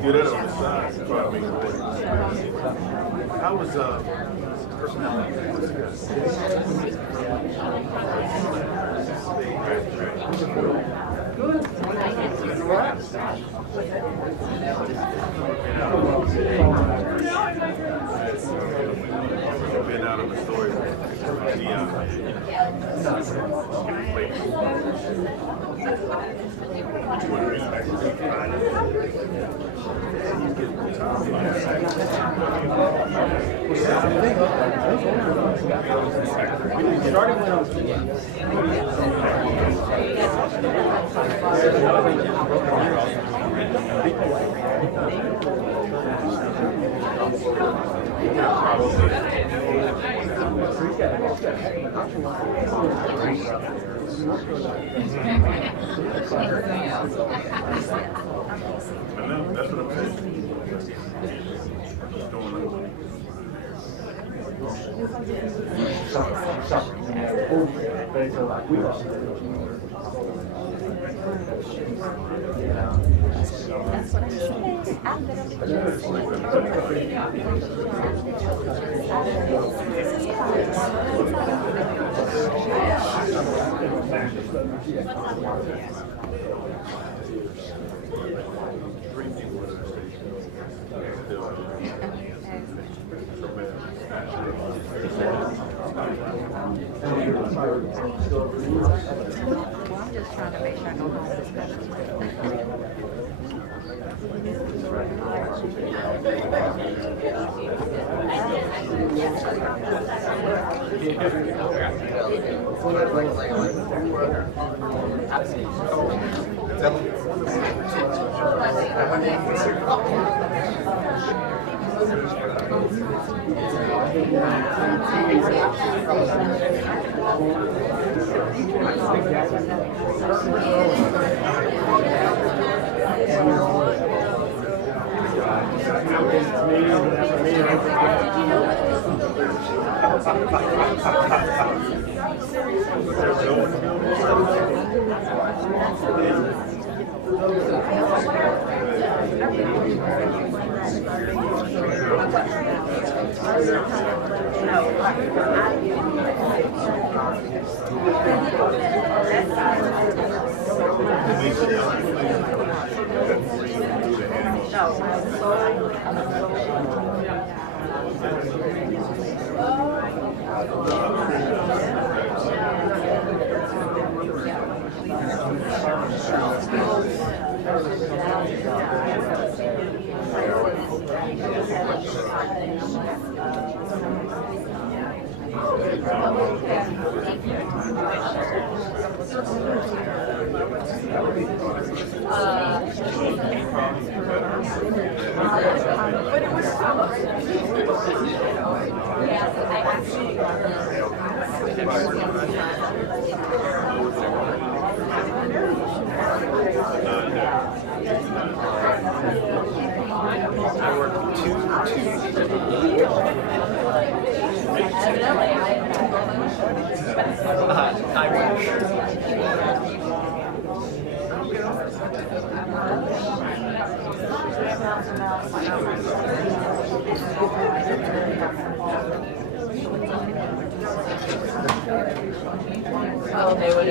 Do that on the side. Try to make it work. How was personality? Good. Been out of the story. Starting when I was That's what I'm saying. I'm just trying to make sure I know how this No. But it was I worked Oh, they would.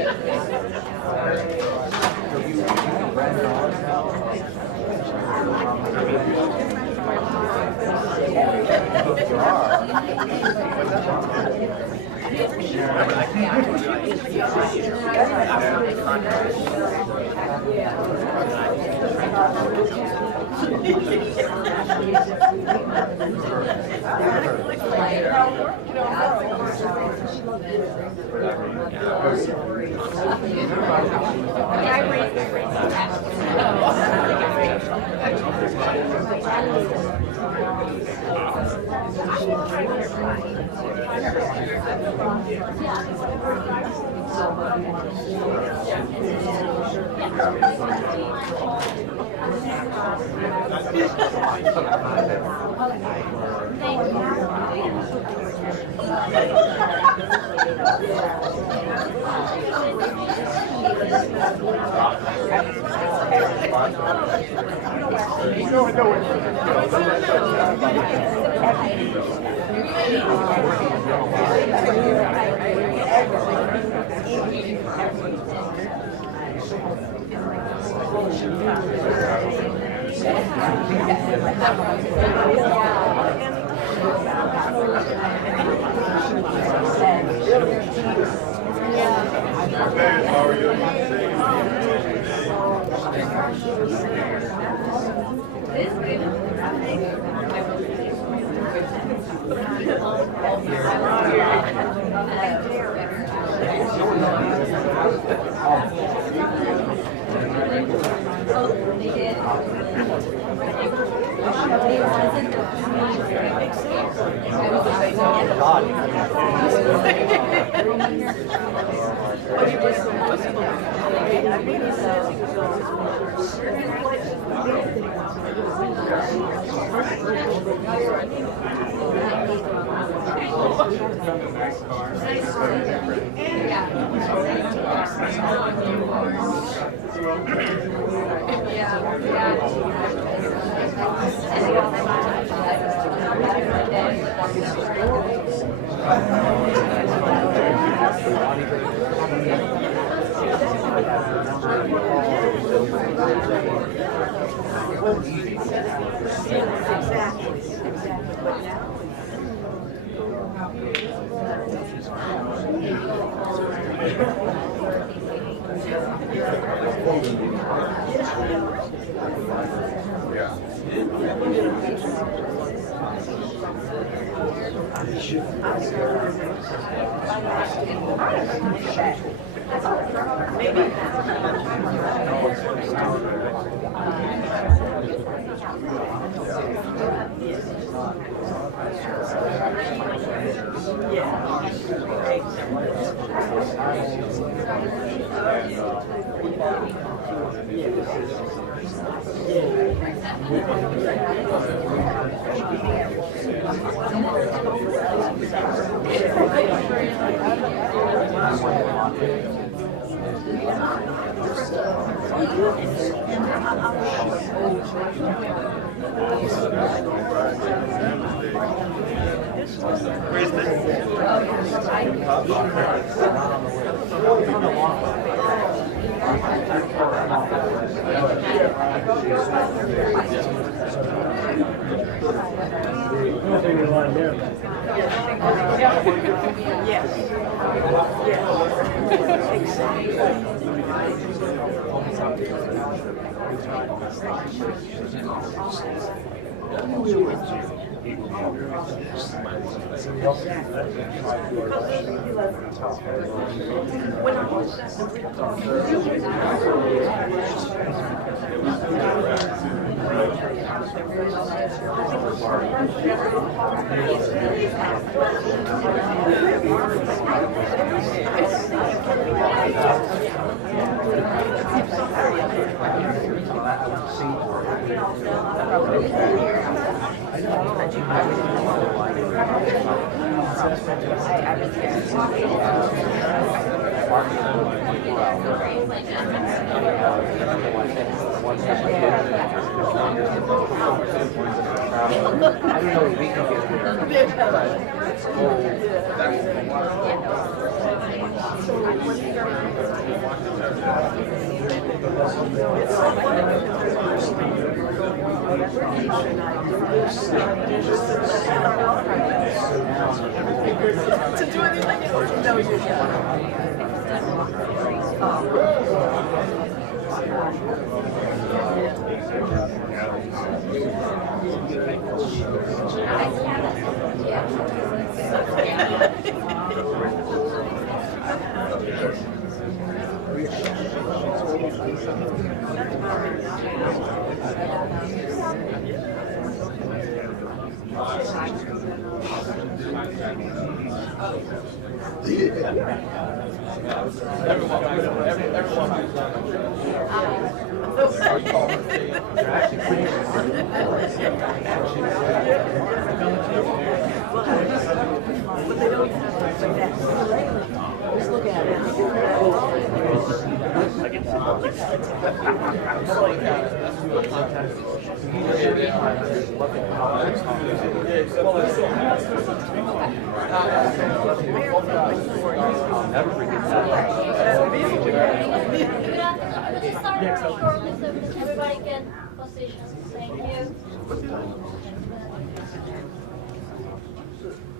Everybody get positions. Thank you.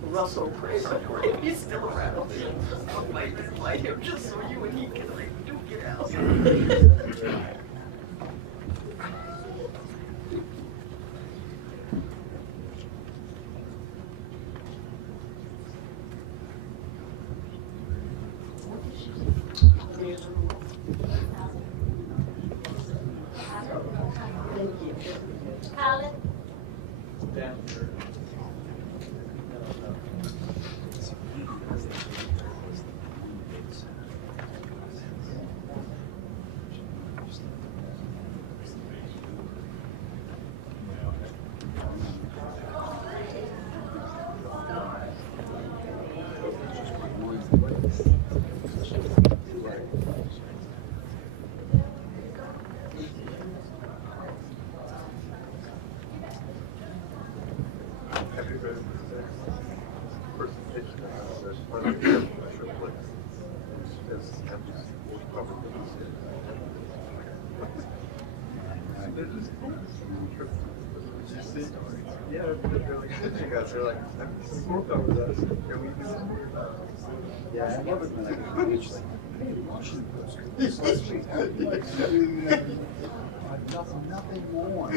Russell Kramer, he's still around. I'm waiting to invite him just so you and he can like do get out. Colin? Yeah, they're like, you guys are like, I'm more fun with us. Can we do this? Yeah, I love it when I can reach like, nothing more.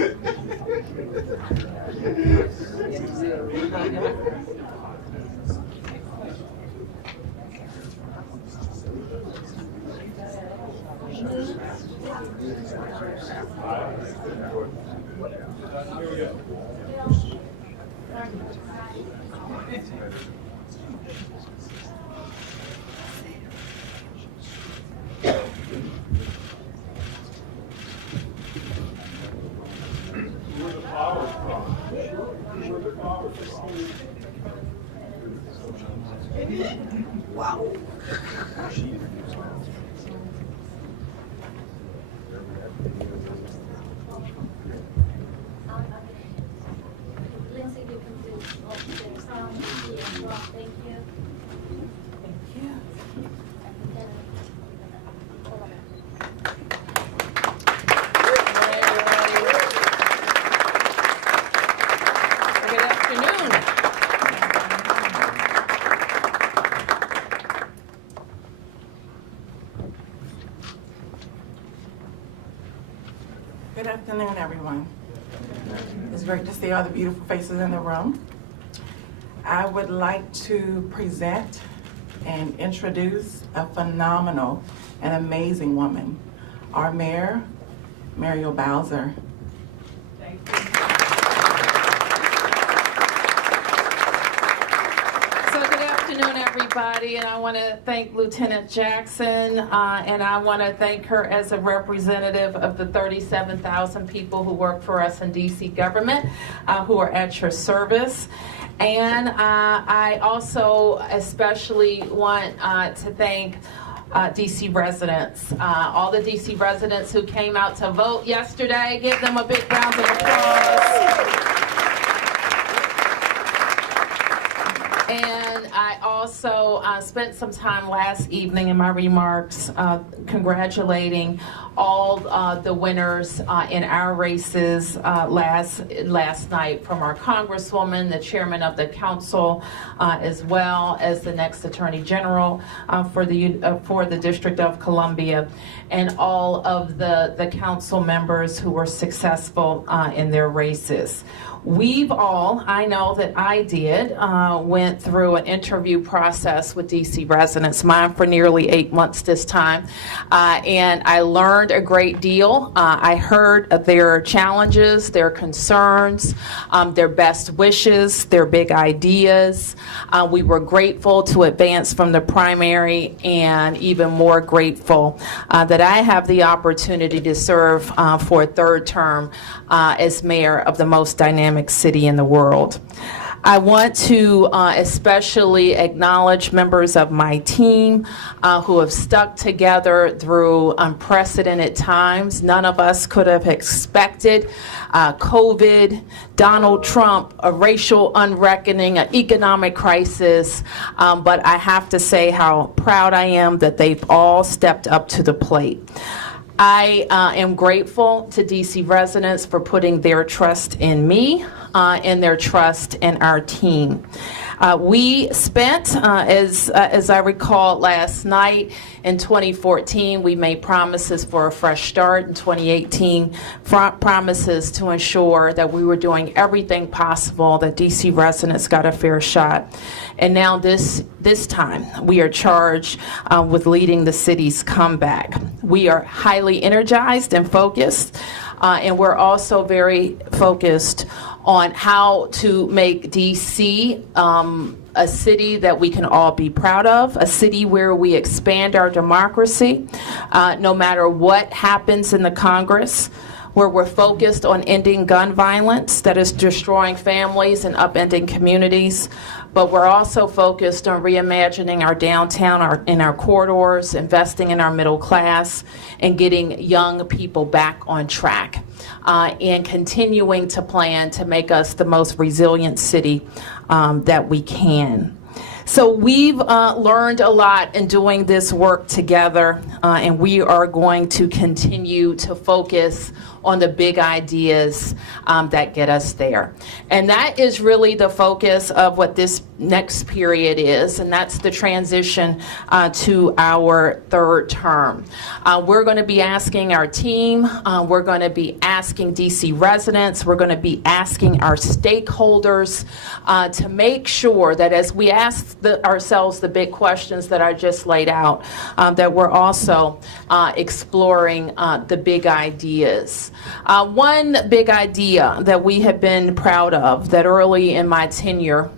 Wow. Lindsay, you can do all the sound here as well. Thank you. Good afternoon. It's great to see all the beautiful faces in the room. I would like to present and introduce a phenomenal and amazing woman, our mayor, Muriel Bowser. Thank you. So good afternoon, everybody, and I want to thank Lieutenant Jackson, and I want to thank her as a representative of the 37,000 people who work for us in DC government, who are at your service. And I also especially want to thank DC residents, all the DC residents who came out to vote yesterday. Give them a big round of applause. And I also spent some time last evening in my remarks congratulating all the winners in our races last night, from our Congresswoman, the chairman of the council, as well as the next Attorney General for the District of Columbia, and all of the council members who were successful in their races. We've all, I know that I did, went through an interview process with DC residents, mine for nearly 8 months this time, and I learned a great deal. I heard their challenges, their concerns, their best wishes, their big ideas. We were grateful to advance from the primary, and even more grateful that I have the opportunity to serve for a third term as mayor of the most dynamic city in the world. I want to especially acknowledge members of my team who have stuck together through unprecedented times. None of us could have expected COVID, Donald Trump, a racial unreckoning, an economic crisis, but I have to say how proud I am that they've all stepped up to the plate. I am grateful to DC residents for putting their trust in me and their trust in our team. We spent, as I recall last night, in 2014, we made promises for a fresh start. In 2018, promises to ensure that we were doing everything possible that DC residents got a fair shot. And now this time, we are charged with leading the city's comeback. We are highly energized and focused, and we're also very focused on how to make DC a city that we can all be proud of, a city where we expand our democracy, no matter what happens in the Congress, where we're focused on ending gun violence that is destroying families and upending communities. But we're also focused on reimagining our downtown in our corridors, investing in our middle class, and getting young people back on track, and continuing to plan to make us the most resilient city that we can. So we've learned a lot in doing this work together, and we are going to continue to focus on the big ideas that get us there. And that is really the focus of what this next period is, and that's the transition to our third term. We're going to be asking our team, we're going to be asking DC residents, we're going to be asking our stakeholders to make sure that as we ask ourselves the big questions that I just laid out, that we're also exploring the big ideas. One big idea that we have been proud of, that early in my tenure,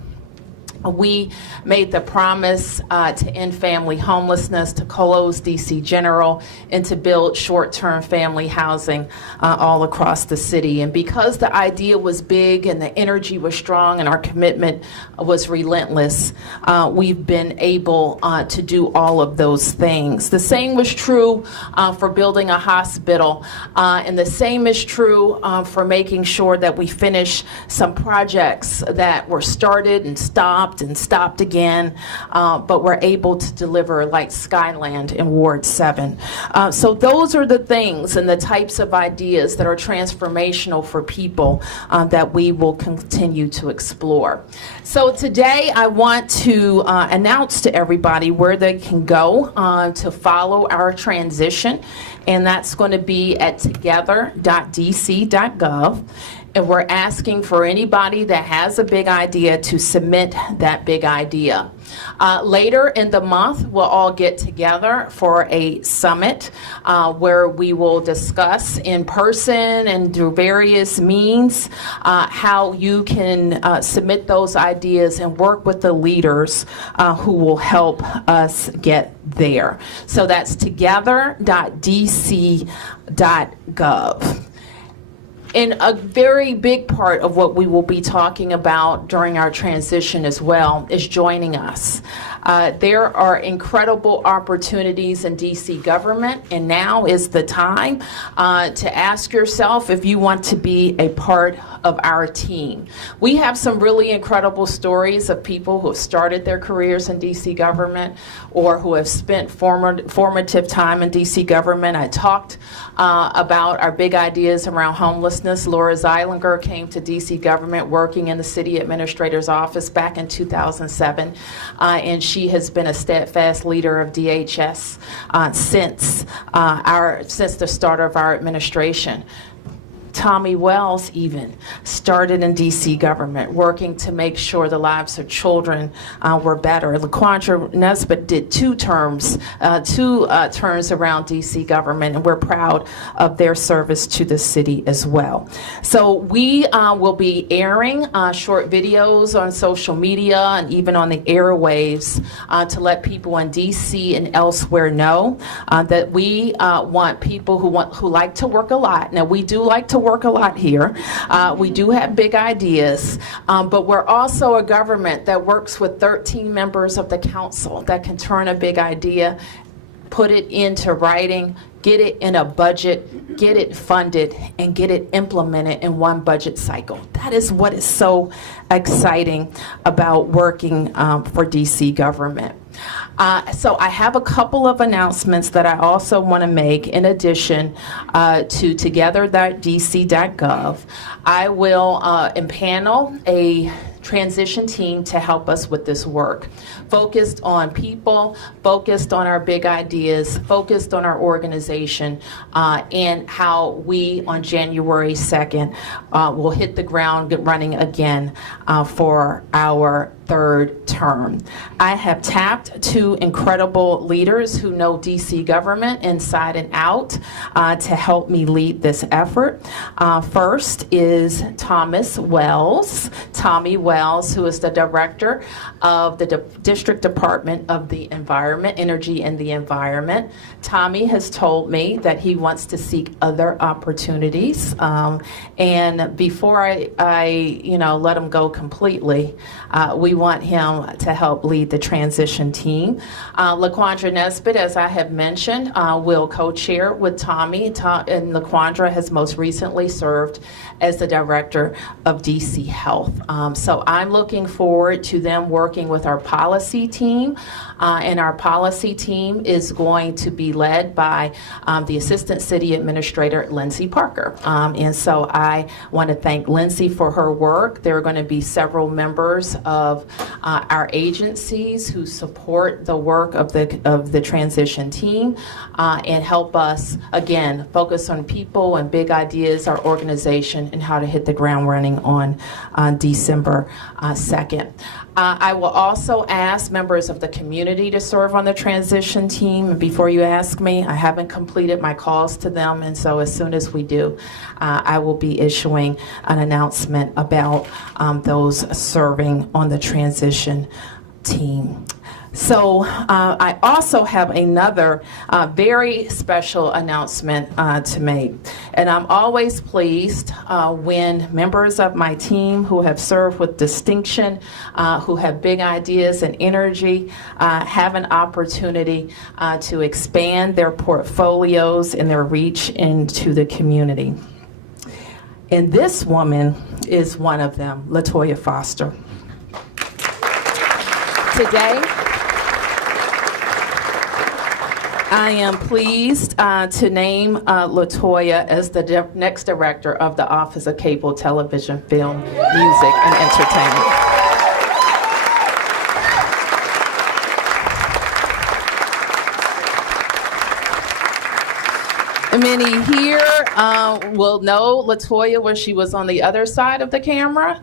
we made the promise to end family homelessness, to close DC General, and to build short-term family housing all across the city. And because the idea was big and the energy was strong and our commitment was relentless, we've been able to do all of those things. The same was true for building a hospital, and the same is true for making sure that we finish some projects that were started and stopped again, but we're able to deliver, like Skyland in Ward 7. So those are the things and the types of ideas that are transformational for people that we will continue to explore. So today I want to announce to everybody where they can go to follow our transition, and that's going to be at together.dc.gov. and we're asking for anybody that has a big idea to submit that big idea. Later in the month, we'll all get together for a summit where we will discuss in person and through various means how you can submit those ideas and work with the leaders who will help us get there. So that's together.dc.gov. And a very big part of what we will be talking about during our transition as well is joining us. There are incredible opportunities in DC government, and now is the time to ask yourself if you want to be a part of our team. We have some really incredible stories of people who have started their careers in DC government or who have spent formative time in DC government. I talked about our big ideas around homelessness. Laura Zeilinger came to DC government working in the city administrator's office back in 2007, and she has been a steadfast leader of DHS since the start of our administration. Tommy Wells even started in DC government, working to make sure the lives of children were better. LaQuandra Nesbitt did two terms around DC government, and we're proud of their service to the city as well. So we will be airing short videos on social media and even on the airwaves to let people in DC and elsewhere know that we want people who like to work a lot. Now, we do like to work a lot here. We do have big ideas, but we're also a government that works with 13 members of the council that can turn a big idea, put it into writing, get it in a budget, get it funded, and get it implemented in one budget cycle. That is what is so exciting about working for DC government. So I have a couple of announcements that I also want to make in addition to together.dc.gov. I will impanel a transition team to help us with this work, focused on people, focused on our big ideas, focused on our organization, and how we on January 2nd will hit the ground running again for our third term. I have tapped two incredible leaders who know DC government inside and out to help me lead this effort. First is Tommy Wells, who is the director of the District Department of the Environment, Energy and the Environment. Tommy has told me that he wants to seek other opportunities, and before I let him go completely, we want him to help lead the transition team. LaQuandra Nesbitt, as I have mentioned, will co-chair with Tommy, and LaQuandra has most recently served as the director of DC Health. So I'm looking forward to them working with our policy team, and our policy team is going to be led by the Assistant City Administrator, Lindsay Parker. And so I want to thank Lindsay for her work. There are going to be several members of our agencies who support the work of the transition team and help us, again, focus on people and big ideas, our organization, and how to hit the ground running on December 2nd. I will also ask members of the community to serve on the transition team. And before you ask me, I haven't completed my calls to them, and so as soon as we do, I will be issuing an announcement about those serving on the transition team. So I also have another very special announcement to make. And I'm always pleased when members of my team who have served with distinction, who have big ideas and energy, have an opportunity to expand their portfolios and their reach into the community. And this woman is one of them, LaToya Foster. Today, I am pleased to name LaToya as the next director of the Office of Cable Television, Film, Music, and Entertainment. Many here will know LaToya when she was on the other side of the camera.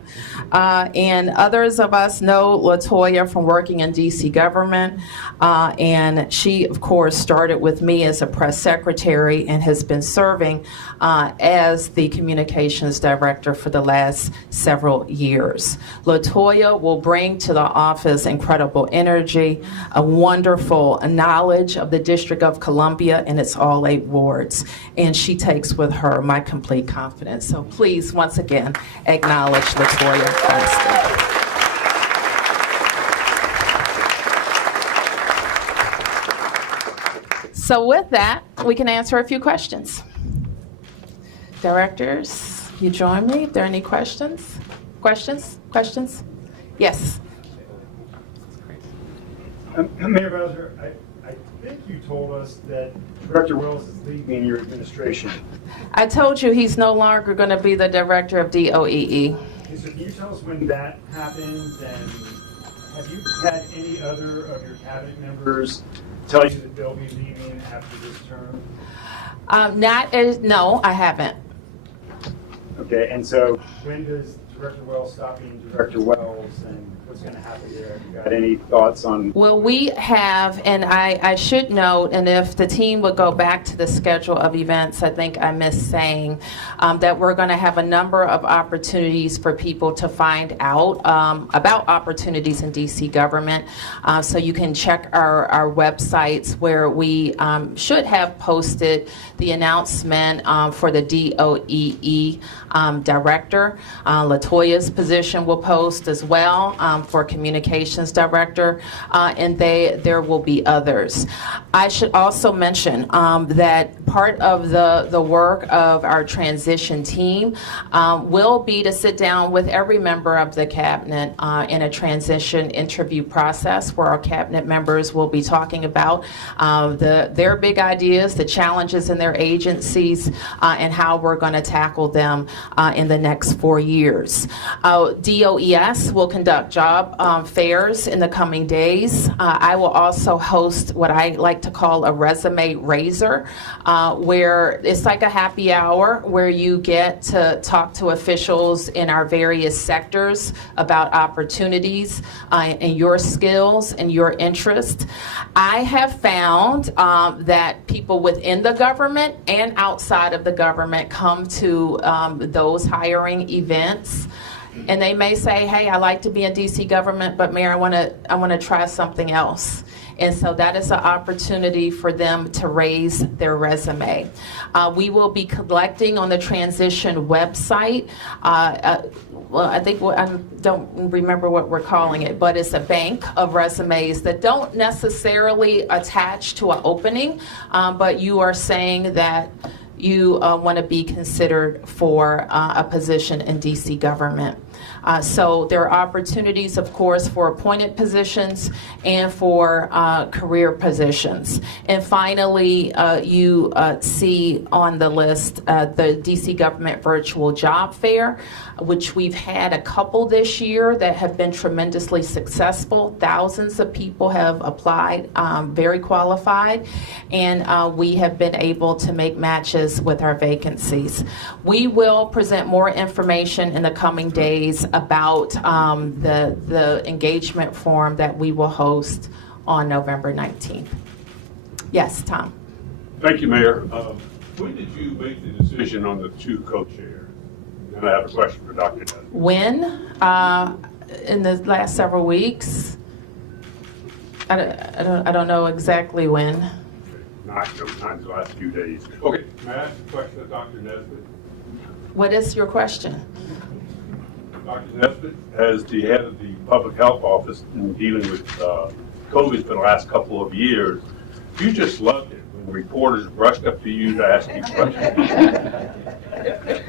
And others of us know LaToya from working in DC government. And she, of course, started with me as a press secretary and has been serving as the communications director for the last several years. LaToya will bring to the office incredible energy, a wonderful knowledge of the District of Columbia and its all 8 wards. And she takes with her my complete confidence. So please, once again, acknowledge LaToya Cranston. So with that, we can answer a few questions. Directors, you join me if there are any questions? Questions? Yes. Mayor Bowser, I think you told us that Director Wells is leaving your administration. I told you he's no longer going to be the director of DOEE. Okay, so can you tell us when that happens, and have you had any other of your cabinet members tell you that they'll be leaving after this term? No, I haven't. Okay, and so when does Director Wells stop being Director Wells, and what's going to happen there? Have you got any thoughts on? Well, we have, and I should note, and if the team would go back to the schedule of events, I think I missed saying that we're going to have a number of opportunities for people to find out about opportunities in DC government. So you can check our websites where we should have posted the announcement for the DOEE director. LaToya's position will post as well for communications director, and there will be others. I should also mention that part of the work of our transition team will be to sit down with every member of the cabinet in a transition interview process where our cabinet members will be talking about their big ideas, the challenges in their agencies, and how we're going to tackle them in the next 4 years. DOES will conduct job fairs in the coming days. I will also host what I like to call a resume raiser, where it's like a happy hour where you get to talk to officials in our various sectors about opportunities and your skills and your interest. I have found that people within the government and outside of the government come to those hiring events, and they may say, hey, I like to be in DC government, but Mayor, I want to try something else. And so that is an opportunity for them to raise their resume. We will be collecting on the transition website. Well, I think I don't remember what we're calling it, but it's a bank of resumes that don't necessarily attach to an opening, but you are saying that you want to be considered for a position in DC government. So there are opportunities, of course, for appointed positions and for career positions. And finally, you see on the list the DC Government Virtual Job Fair, which we've had a couple this year that have been tremendously successful. Thousands of people have applied, very qualified, and we have been able to make matches with our vacancies. We will present more information in the coming days about the engagement forum that we will host on November 19th. Yes, Tom. Thank you, Mayor. When did you make the decision on the 2 co-chairs? And I have a question for Dr. Nesbitt. When? In the last several weeks. I don't know exactly when. Okay. Not the last few days. Okay, may I ask a question of Dr. Nesbitt? What is your question? Dr. Nesbitt, as the head of the Public Health Office in dealing with COVID for the last couple of years, you just loved it when reporters rushed up to you to ask you questions.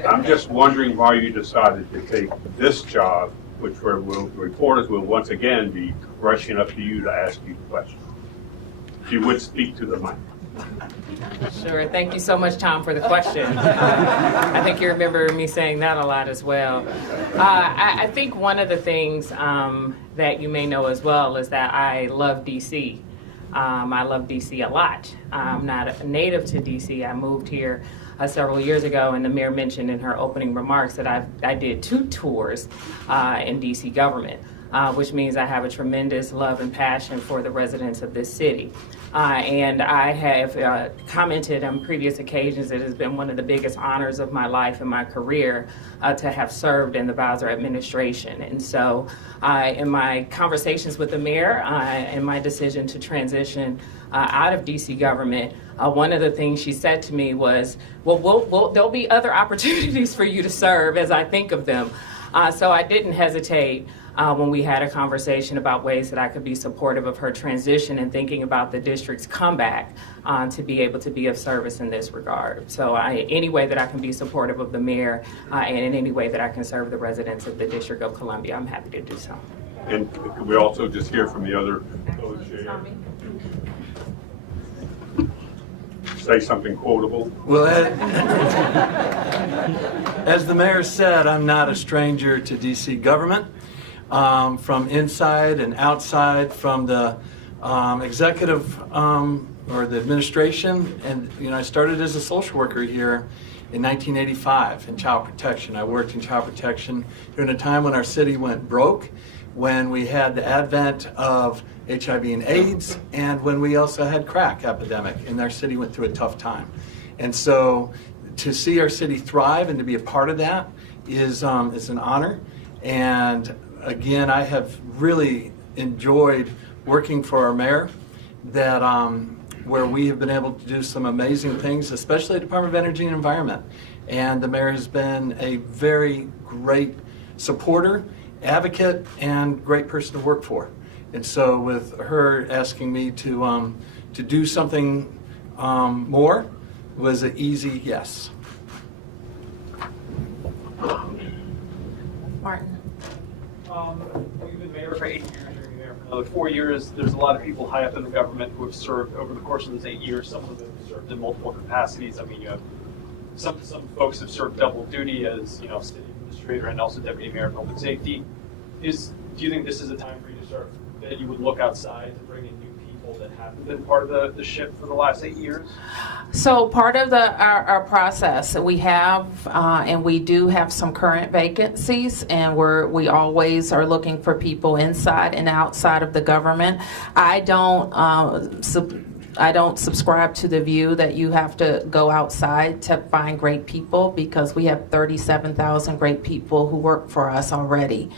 I'm just wondering why you decided to take this job, which reporters will once again be rushing up to you to ask you questions. If you would speak to the mic. Sure. Thank you so much, Tom, for the question. I think you remember me saying that a lot as well. I think one of the things that you may know as well is that I love DC. I love DC a lot. I'm not a native to DC. I moved here several years ago, and the mayor mentioned in her opening remarks that I did 2 tours in DC government, which means I have a tremendous love and passion for the residents of this city. And I have commented on previous occasions that it has been one of the biggest honors of my life and my career to have served in the Bowser administration. And so in my conversations with the mayor and my decision to transition out of DC government, one of the things she said to me was, well, there'll be other opportunities for you to serve as I think of them. So I didn't hesitate when we had a conversation about ways that I could be supportive of her transition and thinking about the district's comeback to be able to be of service in this regard. So any way that I can be supportive of the mayor and in any way that I can serve the residents of the District of Columbia, I'm happy to do so. And could we also just hear from the other co-chair? Say something quotable. Well, as the mayor said, I'm not a stranger to DC government. From inside and outside, from the executive or the administration, and I started as a social worker here in 1985 in child protection. I worked in child protection during a time when our city went broke, when we had the advent of HIV and AIDS, and when we also had crack epidemic, and our city went through a tough time. And so to see our city thrive and to be a part of that is an honor. And again, I have really enjoyed working for our mayor, that where we have been able to do some amazing things, especially the Department of Energy and Environment. And the mayor has been a very great supporter, advocate, and great person to work for. And so with her asking me to do something more was an easy yes. Martin. You've been mayor for 8 years, you're going to be mayor for another 4 years. There's a lot of people high up in the government who have served over the course of those 8 years. Some of them have served in multiple capacities. I mean, you have some folks have served double duty as, city administrator and also deputy mayor of public safety. Do you think this is a time for you to start, that you would look outside to bring in new people that haven't been part of the ship for the last 8 years? So part of our process, we have and we do have some current vacancies, and we always are looking for people inside and outside of the government. I don't subscribe to the view that you have to go outside to find great people, because we have 37,000 great people who work for us already.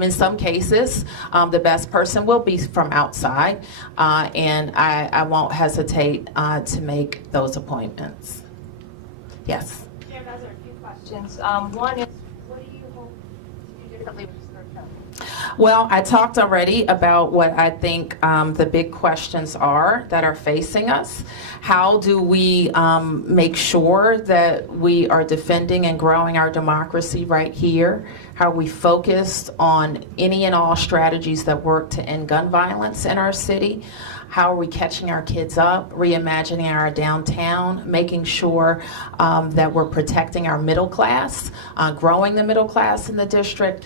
In some cases, the best person will be from outside, and I won't hesitate to make those appointments. Yes? Chair Bowser, a few questions. One is, what do you hope to do differently with this third term? Well, I talked already about what I think the big questions are that are facing us. How do we make sure that we are defending and growing our democracy right here? How are we focused on any and all strategies that work to end gun violence in our city? How are we catching our kids up, reimagining our downtown, making sure that we're protecting our middle class, growing the middle class in the district,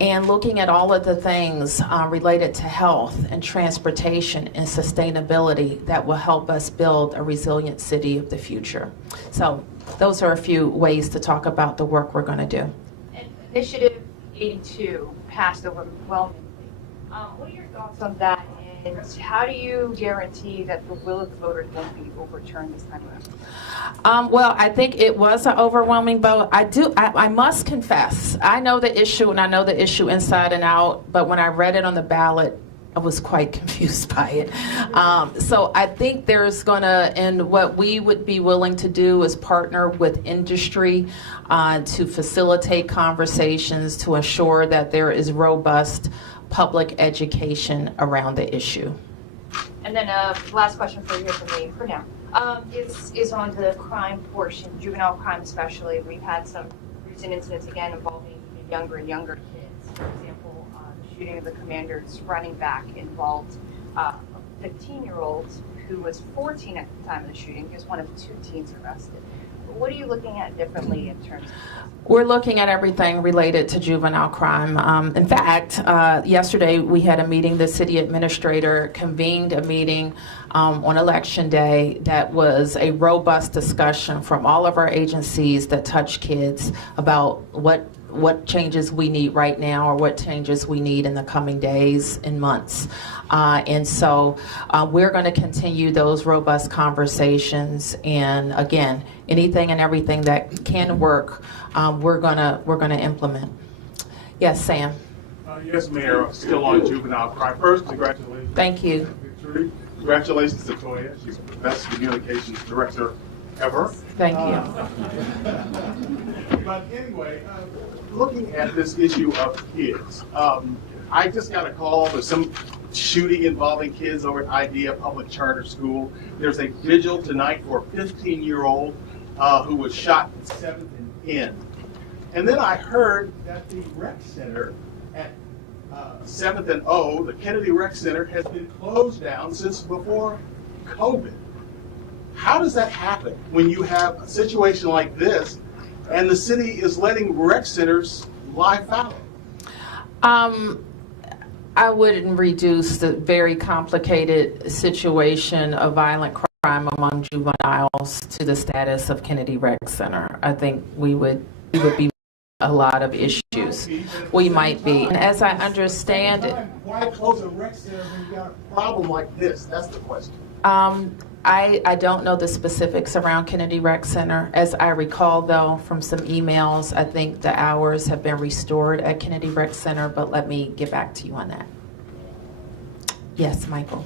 and looking at all of the things related to health and transportation and sustainability that will help us build a resilient city of the future. So those are a few ways to talk about the work we're going to do. And Initiative 82 passed overwhelmingly. What are your thoughts on that, and how do you guarantee that the will of the voters won't be overturned this time around? Well, I think it was an overwhelming vote. I must confess, I know the issue, and I know the issue inside and out, but when I read it on the ballot, I was quite confused by it. So I think there's and what we would be willing to do is partner with industry to facilitate conversations to ensure that there is robust public education around the issue. And then last question for you here from me for now is on the crime portion, juvenile crime especially. We've had some recent incidents again involving even younger and younger kids. For example, the shooting of the Commanders running back involved a 15-year-old who was 14 at the time of the shooting. He was one of 2 teens arrested. what are you looking at differently in terms of? We're looking at everything related to juvenile crime. In fact, yesterday we had a meeting. The city administrator convened a meeting on election day that was a robust discussion from all of our agencies that touch kids about what changes we need right now or what changes we need in the coming days and months. And so we're going to continue those robust conversations. And again, anything and everything that can work, we're gonna implement. Yes, Sam. Yes, Mayor. Still on juvenile crime. First, congratulations. Thank you. Victory. Congratulations to Toya. She's the best communications director ever. Thank you. But anyway, looking at this issue of kids, I just got a call. There's some shooting involving kids over at Idea Public Charter School. There's a vigil tonight for a 15-year-old who was shot in 7th and N. And then I heard that the rec center at 7th and O, the Kennedy Rec Center, has been closed down since before COVID. How does that happen when you have a situation like this and the city is letting rec centers lie fallow? I wouldn't reduce the very complicated situation of violent crime among juveniles to the status of Kennedy Rec Center. I think we would be a lot of issues. We might be. And as I understand it, Why close a rec center when you got a problem like this? That's the question. I don't know the specifics around Kennedy Rec Center. As I recall, though, from some emails, I think the hours have been restored at Kennedy Rec Center, but let me get back to you on that. Yes, Michael.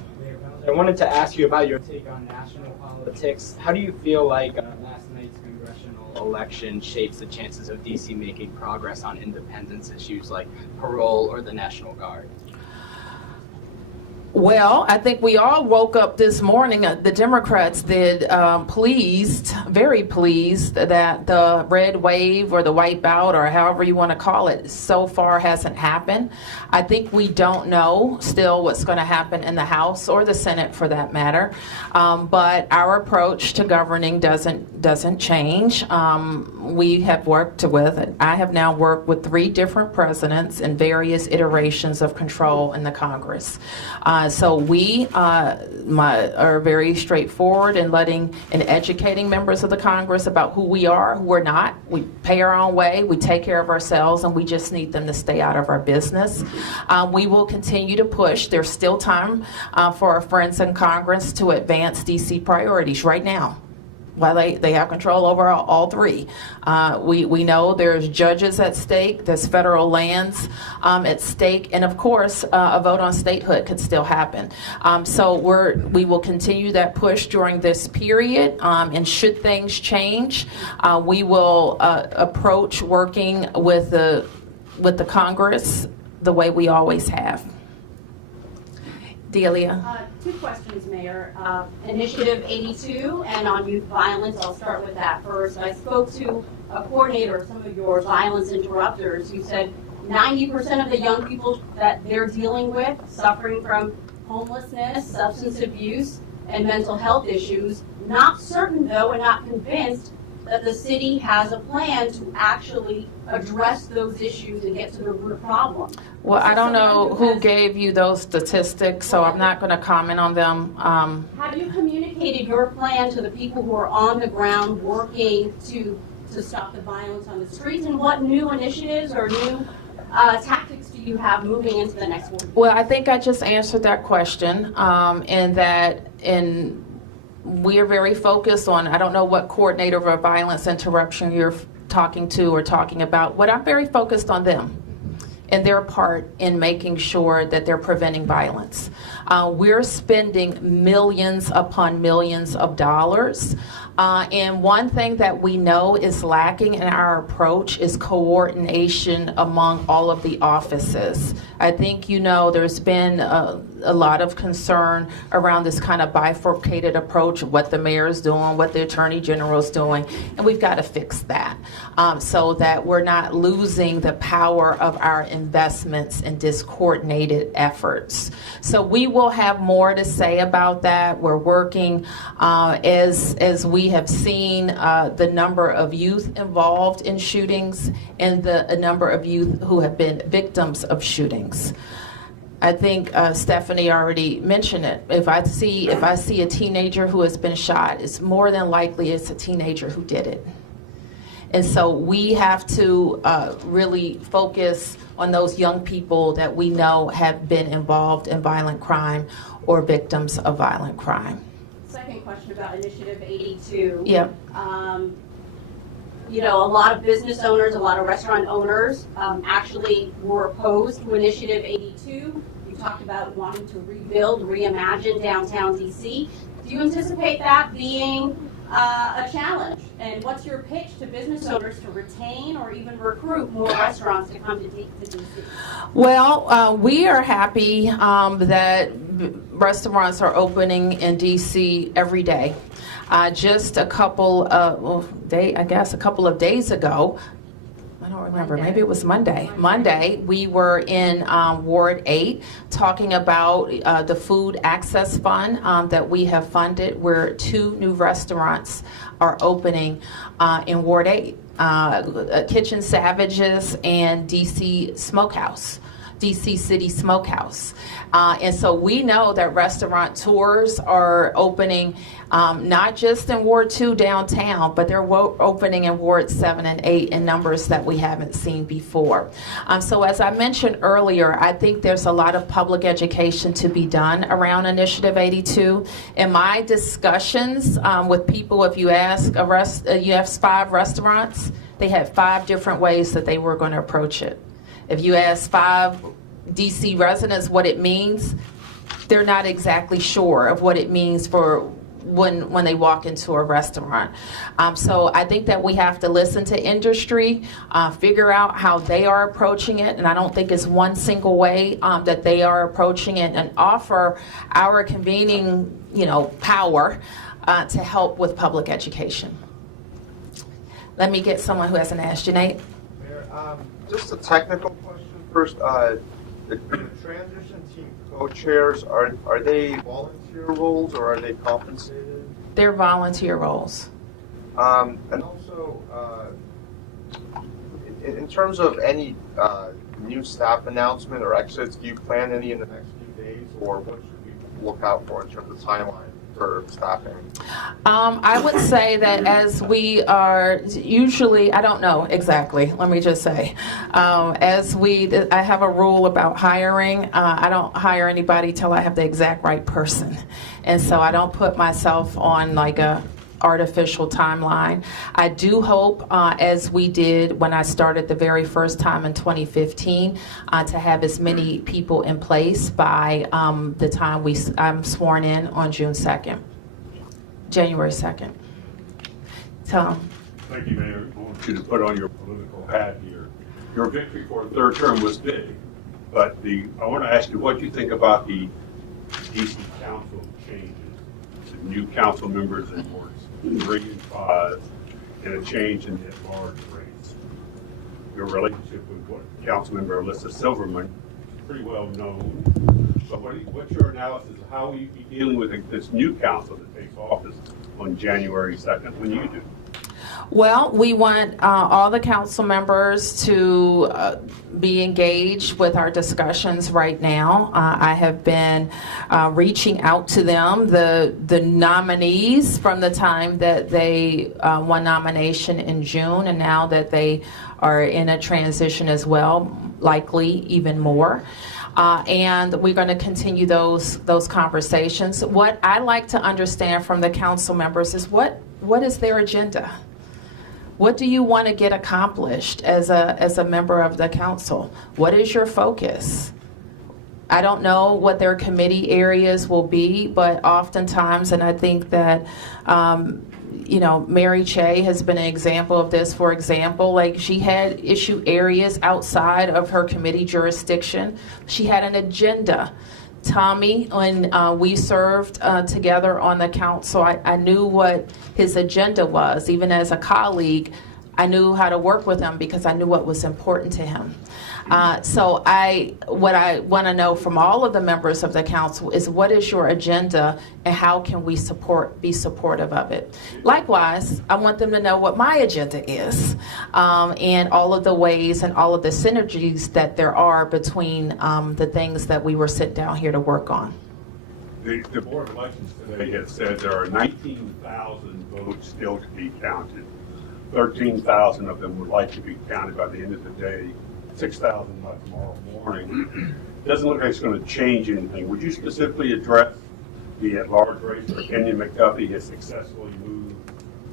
I wanted to ask you about your take on national politics. How do you feel like last night's congressional election shapes the chances of DC making progress on independence issues like parole or the National Guard? Well, I think we all woke up this morning, the Democrats did, very pleased that the red wave or the wipeout or however you want to call it so far hasn't happened. I think we don't know still what's going to happen in the House or the Senate for that matter. But our approach to governing doesn't change. We have I have now worked with 3 different presidents in various iterations of control in the Congress. So we are very straightforward in educating members of the Congress about who we are, who we're not. We pay our own way, we take care of ourselves, and we just need them to stay out of our business. We will continue to push. There's still time for our friends in Congress to advance DC priorities right now. Well, they have control over all 3. We know there's judges at stake, there's federal lands at stake, and of course, a vote on statehood could still happen. So we will continue that push during this period, and should things change, we will approach working with the Congress the way we always have. Delia. 2 questions, Mayor. Initiative 82 and on youth violence, I'll start with that first. I spoke to a coordinator of some of your violence interrupters who said 90% of the young people that they're dealing with suffering from homelessness, substance abuse, and mental health issues. Not certain, though, and not convinced that the city has a plan to actually address those issues and get to the root problem. Well, I don't know who gave you those statistics, so I'm not going to comment on them. Have you communicated your plan to the people who are on the ground working to stop the violence on the streets, and what new initiatives or new tactics do you have moving into the next one? Well, I think I just answered that question, we are very focused on, I don't know what coordinator of a violence interruption you're talking to or talking about, but I'm very focused on them and their part in making sure that they're preventing violence. We're spending millions upon millions of dollars. And one thing that we know is lacking in our approach is coordination among all of the offices. I think there's been a lot of concern around this kind of bifurcated approach of what the mayor is doing, what the attorney general is doing, and we've got to fix that so that we're not losing the power of our investments in discoordinated efforts. So we will have more to say about that. We're working as we we have seen the number of youth involved in shootings and the number of youth who have been victims of shootings. I think Stephanie already mentioned it. If I see a teenager who has been shot, it's more than likely it's a teenager who did it. And so we have to really focus on those young people that we know have been involved in violent crime or victims of violent crime. Second question about Initiative 82. Yep. You know, a lot of business owners, a lot of restaurant owners actually were opposed to Initiative 82. You talked about wanting to rebuild, reimagine downtown DC. Do you anticipate that being a challenge? And what's your pitch to business owners to retain or even recruit more restaurants to come to DC? Well, we are happy that restaurants are opening in DC every day. Just a couple of days ago, I don't remember, maybe it was Monday, we were in Ward 8 talking about the Food Access Fund that we have funded, where 2 new restaurants are opening in Ward 8, Kitchen Savages and DC Smokehouse. DC City Smokehouse. And so we know that restaurateurs are opening not just in Ward 2 downtown, but they're opening in Ward 7 and 8 in numbers that we haven't seen before. So as I mentioned earlier, I think there's a lot of public education to be done around Initiative 82. In my discussions with people, if you ask you have 5 restaurants, they had 5 different ways that they were going to approach it. If you ask 5 DC residents what it means, they're not exactly sure of what it means for when they walk into a restaurant. So I think that we have to listen to industry, figure out how they are approaching it, and I don't think it's one single way that they are approaching it, and offer our convening, power to help with public education. Let me get someone who hasn't asked you, Nate. Mayor, just a technical question first. The transition team co-chairs, are they volunteer roles or are they compensated? They're volunteer roles. And also, in terms of any new staff announcement or exits, do you plan any in the next few days, or what should we look out for in terms of timeline for staffing? I would say that as we are usually, I don't know exactly, let me just say, I have a rule about hiring. I don't hire anybody till I have the exact right person. And so I don't put myself on like a artificial timeline. I do hope, as we did when I started the very first time in 2015, to have as many people in place by the time I'm sworn in on January 2nd. Tom. Thank you, Mayor. I want you to put on your political hat here. Your victory for a 3rd term was big, but I want to ask you what you think about the DC Council changes, the new council members in wards 3 and 5, and a change in the at-large race. Your relationship with Councilmember Alyssa Silverman is pretty well known. But what's your analysis of how will you be dealing with this new council that takes office on January 2nd when you do? Well, we want all the council members to be engaged with our discussions right now. I have been reaching out to them, the nominees, from the time that they won nomination in June, and now that they are in a transition as well, likely even more. And we're going to continue those conversations. What I like to understand from the council members is what is their agenda? What do you want to get accomplished as a member of the council? What is your focus? I don't know what their committee areas will be, but oftentimes, and I think that Mary Che has been an example of this. For example, like, she had issue areas outside of her committee jurisdiction. She had an agenda. Tommy, when we served together on the council, I knew what his agenda was. Even as a colleague, I knew how to work with him because I knew what was important to him. So what I want to know from all of the members of the council is, what is your agenda and how can we be supportive of it? Likewise, I want them to know what my agenda is, and all of the ways and all of the synergies that there are between the things that we were sitting down here to work on. The Board of Elections today has said there are 19,000 votes still to be counted. 13,000 of them would like to be counted by the end of the day. 6,000 by tomorrow morning. Doesn't look like it's going to change anything. Would you specifically address the at-large race where Kenyon McDuffie has successfully moved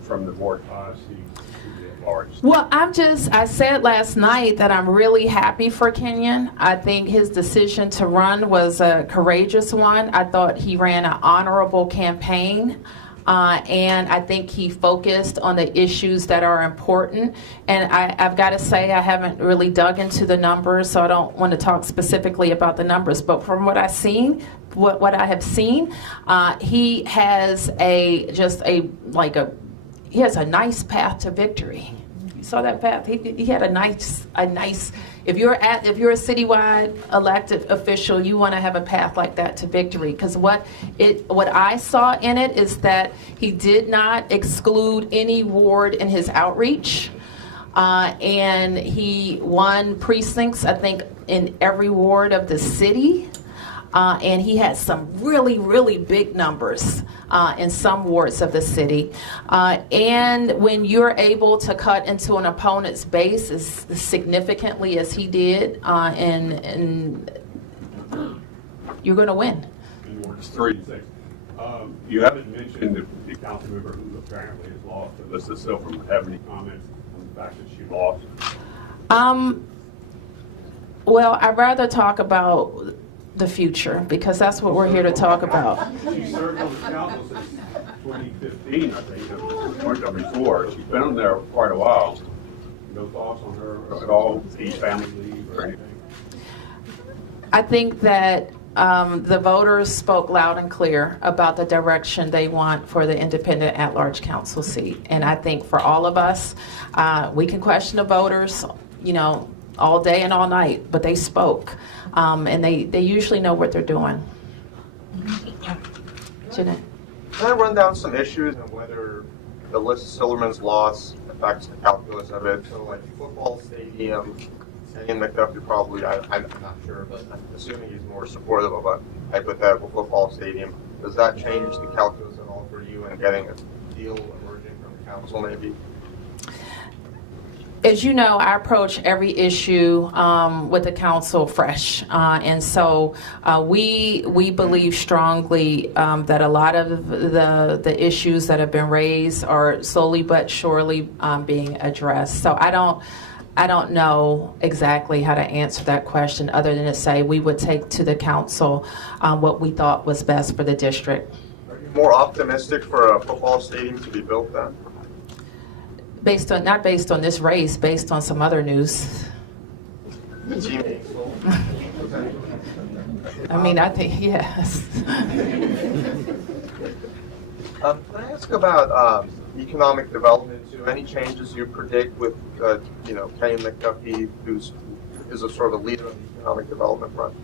from the Ward 5 seat to the at-large? Well, I said last night that I'm really happy for Kenyon. I think his decision to run was a courageous one. I thought he ran an honorable campaign. And I think he focused on the issues that are important. And I've got to say, I haven't really dug into the numbers, so I don't want to talk specifically about the numbers. But from what I've seen, what I have seen, he has he has a nice path to victory. You saw that path? He had a nice. If you're a citywide elected official, you want to have a path like that to victory. Because what I saw in it is that he did not exclude any ward in his outreach, and he won precincts, I think, in every ward of the city. And he had some really, really big numbers in some wards of the city. And when you're able to cut into an opponent's base as significantly as he did, and you're going to win. In wards 3 and 6. You haven't mentioned the council member who apparently has lost. Alyssa Silverman, have any comments on the fact that she lost? Well, I'd rather talk about the future, because that's what we're here to talk about. She served on the council since 2015, I think, or before. She's been on there quite a while. No thoughts on her at all? Each family leave or anything? I think that the voters spoke loud and clear about the direction they want for the independent at-large council seat. And I think for all of us, we can question the voters, all day and all night, but they spoke. And they usually know what they're doing. Jeanette? Can I run down some issues and whether Alyssa Silverman's loss affects the calculus of it? So, like football stadium, Kenyon McDuffie probably, I'm not sure, but I'm assuming he's more supportive of a hypothetical football stadium. Does that change the calculus at all for you in getting a deal emerging from the council, maybe? As you know, I approach every issue with the council fresh, and so we believe strongly that a lot of the issues that have been raised are slowly but surely being addressed. So I don't know exactly how to answer that question, other than to say we would take to the council what we thought was best for the district. Are you more optimistic for a football stadium to be built then? Not based on this race, based on some other news. I mean, I think, yes. Can I ask about economic development too? Any changes you predict with, Kenyon McDuffie, who is a sort of a leader of the economic development front?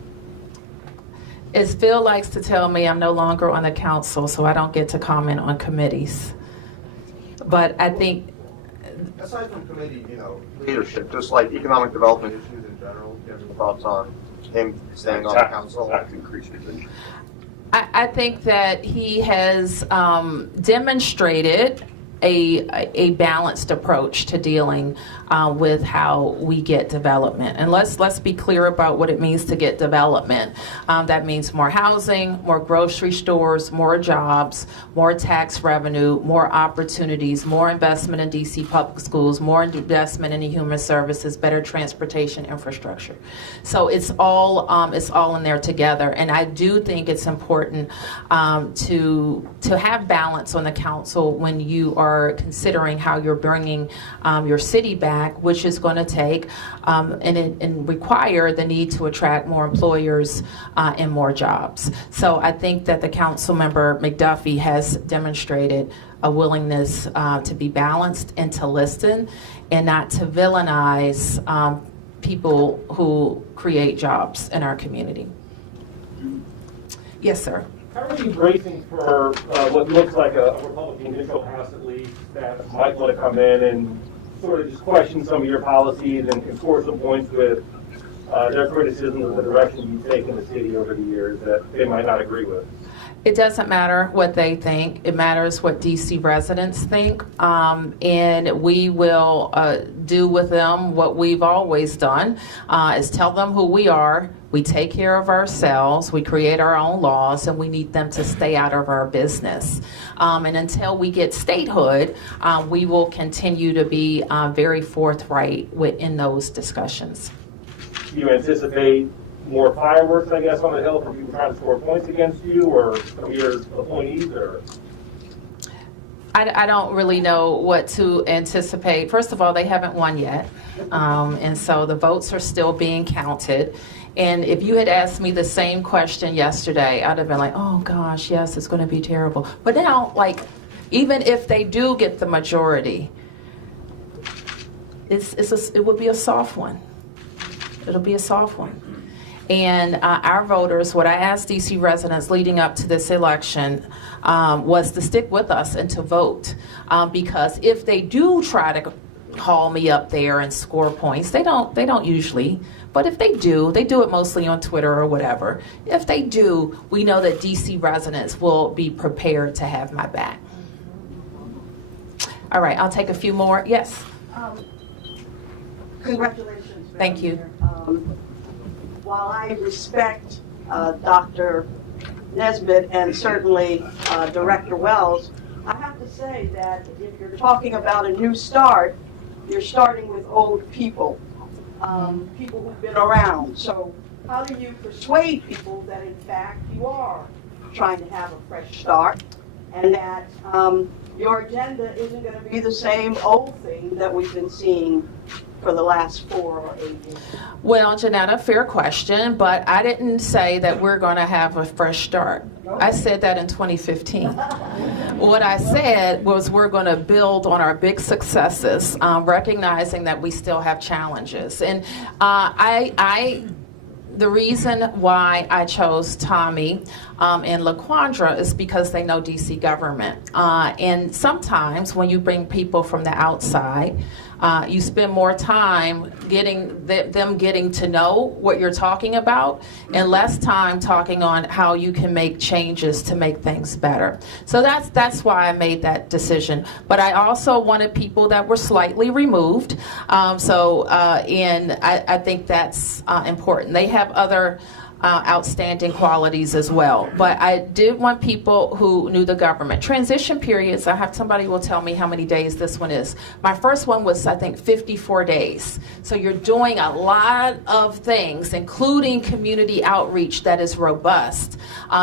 As Phil likes to tell me, I'm no longer on the council, so I don't get to comment on committees. But I think, aside from committee, leadership, just like economic development issues in general, do you have any thoughts on him staying on the council? Tax increases. I think that he has demonstrated a balanced approach to dealing with how we get development. And let's be clear about what it means to get development. That means more housing, more grocery stores, more jobs, more tax revenue, more opportunities, more investment in DC public schools, more investment in the human services, better transportation infrastructure. So it's all in there together. And I do think it's important to have balance on the council when you are considering how you're bringing your city back, which is going to take and require the need to attract more employers and more jobs. So I think that the council member McDuffie has demonstrated a willingness to be balanced and to listen. and not to villainize people who create jobs in our community. Yes, sir. How are you bracing for what looks like a Republican controlled House at least that might want to come in and sort of just question some of your policies and score some points with their criticism of the direction you've taken the city over the years that they might not agree with? It doesn't matter what they think. It matters what DC residents think. And we will do with them what we've always done, is tell them who we are. We take care of ourselves. We create our own laws, and we need them to stay out of our business. And until we get statehood, we will continue to be very forthright in those discussions. Do you anticipate more fireworks, I guess, on the Hill from people trying to score points against you or some of your appointees? Or I don't really know what to anticipate. First of all, they haven't won yet. And so the votes are still being counted. And if you had asked me the same question yesterday, I'd have been like, oh gosh, yes, it's going to be terrible. But now, like, even if they do get the majority, it would be a soft one. It'll be a soft one. And our voters, what I asked DC residents leading up to this election was to stick with us and to vote. Because if they do try to call me up there and score points, they don't usually. But if they do it mostly on Twitter or whatever. If they do, we know that DC residents will be prepared to have my back. All right, I'll take a few more. Yes. Congratulations. Thank you. While I respect Dr. Nesbitt and certainly Director Wells, I have to say that if you're talking about a new start, you're starting with old people, people who've been around. So how do you persuade people that in fact you are trying to have a fresh start and that your agenda isn't going to be the same old thing that we've been seeing for the last 4 or 8 years? Well, Janetta, fair question, but I didn't say that we're going to have a fresh start. I said that in 2015. What I said was we're going to build on our big successes, recognizing that we still have challenges. And the reason why I chose Tommy and LaQuandra is because they know DC government. And sometimes when you bring people from the outside, you spend more time getting them getting to know what you're talking about and less time talking on how you can make changes to make things better. So that's why I made that decision. But I also wanted people that were slightly removed. And I think that's important. They have other outstanding qualities as well. But I did want people who knew the government. Transition periods, I have somebody will tell me how many days this one is. My first one was, I think, 54 days. So you're doing a lot of things, including community outreach that is robust,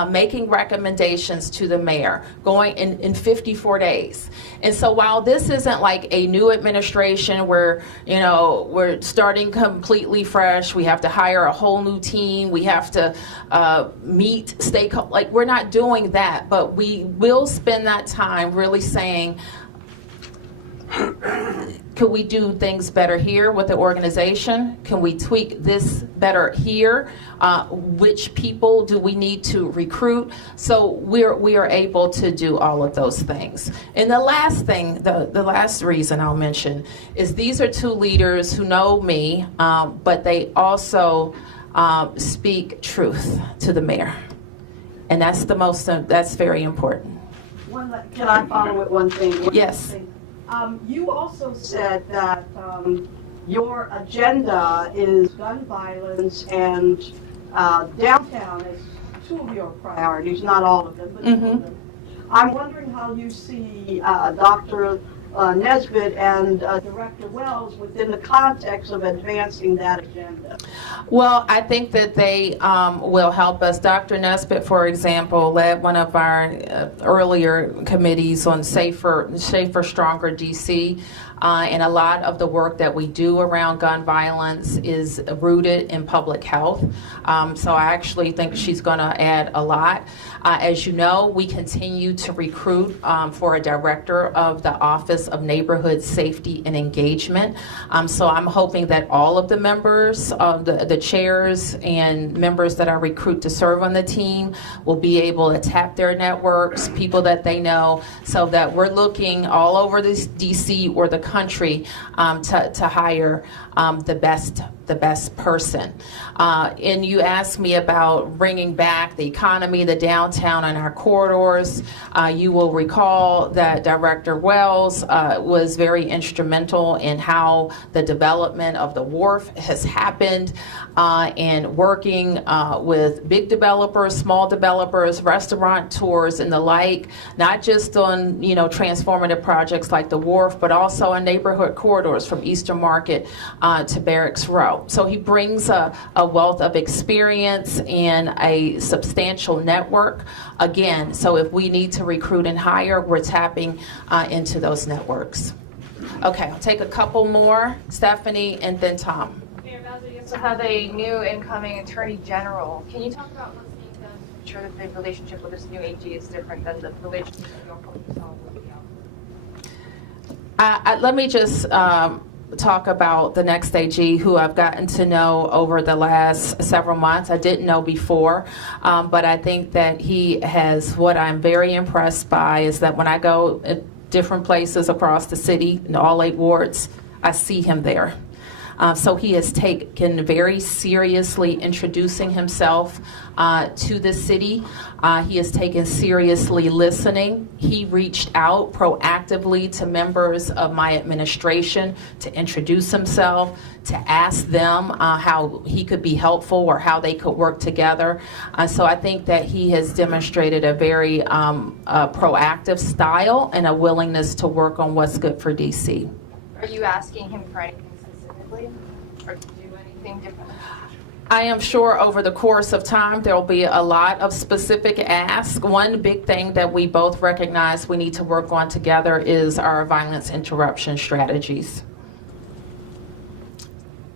making recommendations to the mayor, going in 54 days. And so while this isn't like a new administration where, we're starting completely fresh, we have to hire a whole new team, we have to meet stakeholders, like we're not doing that, but we will spend that time really saying, could we do things better here with the organization? Can we tweak this better here? Which people do we need to recruit? So we are able to do all of those things. And the last thing, the last reason I'll mention is these are two leaders who know me, but they also speak truth to the mayor. And that's that's very important. Can I follow with one thing? Yes. You also said that your agenda is gun violence and downtown is two of your priorities, not all of them, but two of them. I'm wondering how you see Dr. Nesbitt and Director Wells within the context of advancing that agenda. Well, I think that they will help us. Dr. Nesbitt, for example, led one of our earlier committees on Safer, Stronger DC. and a lot of the work that we do around gun violence is rooted in public health. So I actually think she's going to add a lot. As you know, we continue to recruit for a director of the Office of Neighborhood Safety and Engagement. So I'm hoping that all of the members, the chairs and members that I recruit to serve on the team will be able to tap their networks, people that they know, so that we're looking all over this DC or the country to hire the best person. And you asked me about bringing back the economy, the downtown, and our corridors. You will recall that Director Wells was very instrumental in how the development of the wharf has happened, and working with big developers, small developers, restaurateurs, and the like, not just on transformative projects like the wharf, but also on neighborhood corridors from Eastern Market to Barracks Row. So he brings a wealth of experience and a substantial network. Again, so if we need to recruit and hire, we're tapping into those networks. Okay, I'll take a couple more. Stephanie and then Tom. Mayor Bowser, you also have a new incoming Attorney General. Can you talk about what's being done to ensure that the relationship with this new AG is different than the relationship that you're hoping to solve with the outcome? Let me just talk about the next AG, who I've gotten to know over the last several months. I didn't know before, but I think that he has, what I'm very impressed by is that when I go at different places across the city, in all 8 wards, I see him there. So he has taken very seriously introducing himself to the city. He has taken seriously listening. He reached out proactively to members of my administration to introduce himself, to ask them how he could be helpful or how they could work together. So I think that he has demonstrated a very proactive style and a willingness to work on what's good for DC. Are you asking him for anything specifically, or to do anything differently? I am sure over the course of time there will be a lot of specific asks. One big thing that we both recognize we need to work on together is our violence interruption strategies.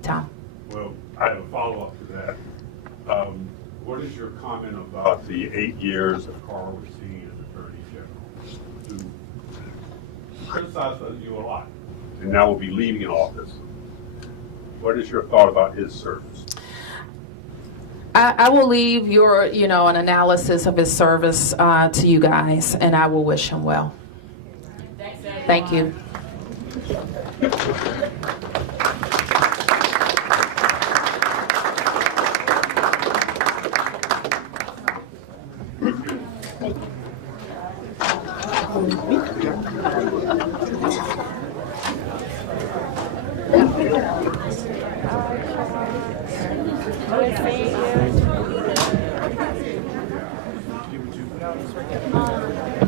Tom? Well, I have a follow-up to that. What is your comment about the 8 years of Carl Racine as Attorney General, who criticized you a lot and now will be leaving office? What is your thought about his service? I will leave your, an analysis of his service to you guys, and I will wish him well. Thank you. Thank you.